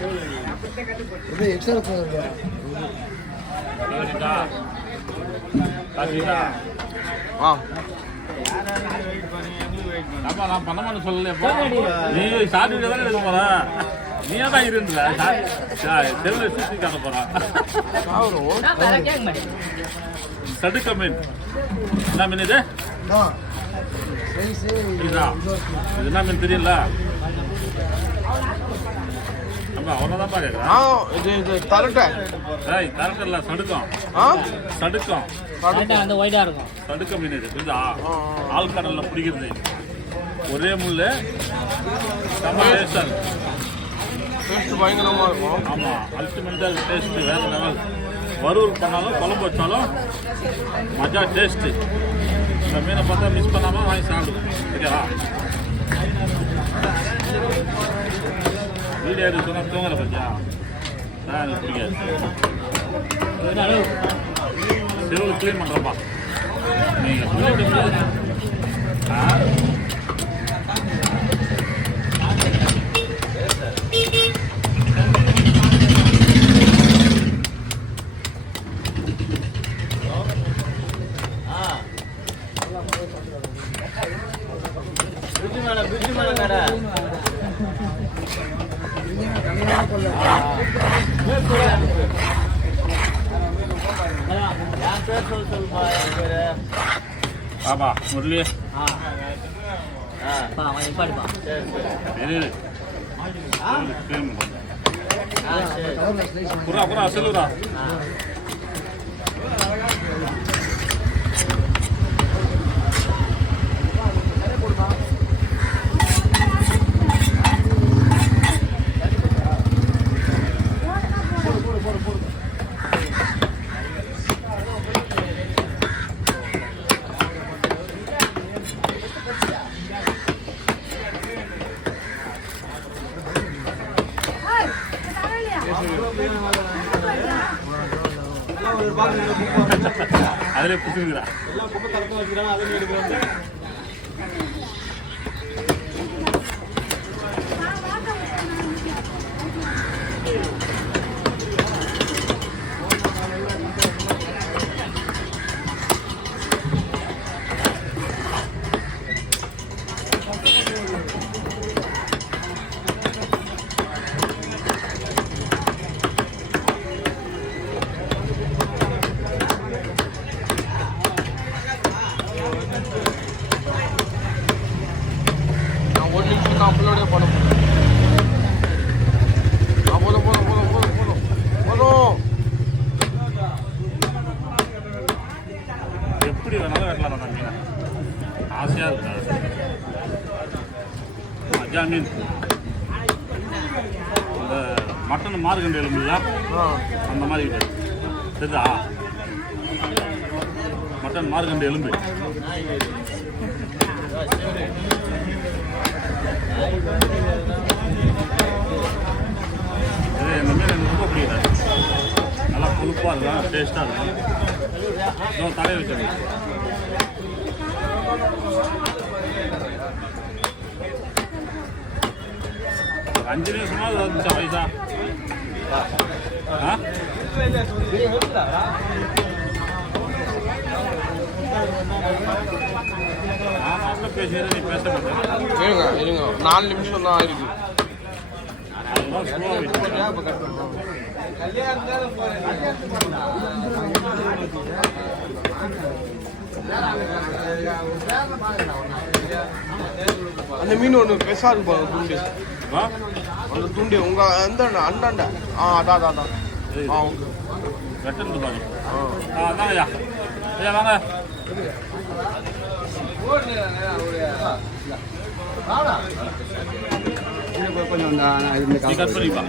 இது எக்ஸ்ட்ரா போகுது. ஆ அப்பா நான் பண்ணமான்னு சொல்லலையப்பா. நீ சாப்பிட்டு தானே எடுக்க போற. நீயா தான் இருந்துல செல்ல சுற்றி காட்ட போறான். சடுக்க மீன் என்ன மீன் இது? இது என்ன மீன் தெரியல. அவனதான் பாருங்க. இது தரட்டை. தரட்டை இல்ல சடுக்கம். சடுக்கம் அந்த ஒயிட்டா இருக்கும். சடுக்க மீன் இது. புரியுதா? ஆழ்கடல்ல பிடிக்கிறது. ஒரே முள்ளு செம்ம டேஸ்டா இருக்கும். டேஸ்ட் பயங்கரமா இருக்கும். ஆமா, அல்டிமேட்டா டேஸ்ட் வேற லெவல். வறுவல் பண்ணாலும் குழம்பு வச்சாலும் மஜா டேஸ்ட். இந்த மீனை பார்த்தா மிஸ் பண்ணாம வாங்கி சாப்பிடுவோம். சரியா? வீடியோ எடுத்து சொன்னா தூங்கல பத்தியா? எனக்கு பிடிக்காது. செருவில் கிளீன் பண்றப்பா நீங்க பாபா முரளி புறா புறா சொல்லுறா. அதிலே புசுங்கிறா. அப்லோடே பண்ண போதும். எப்படி வேணாலும் வெட்டலாம் தம்பி. ஆசையா இருக்கா மஜா மீன். இந்த மட்டன் மார்கண்ட எலும்புல அந்த மாதிரி தெரியுதா? மட்டன் மார்கண்ட எலும்பு இந்த மீன் எனக்கு ரொம்ப பிடிக்கல. நல்லா புழுப்பாக இருக்கும், டேஸ்ட்டாக இருக்கும். தலையை வச்சிருக்கேன். ஒரு 5 நிமிஷமா அது வந்துச்சா பைசா? நான் பேசுகிறேன், நீ பேச மாட்டேன். இருங்க 4 நிமிஷம் தான் இருக்கு. அந்த மீன் ஒன்று பெருசா இருக்கும் துண்டு. அந்த துண்டு உங்க அந்த அண்டாண்ட அதான் ஓகே வெட்டந்து பாருங்க. அதான்யா ஐயா வாங்க. கொஞ்சம் கட் பண்ணிப்பா.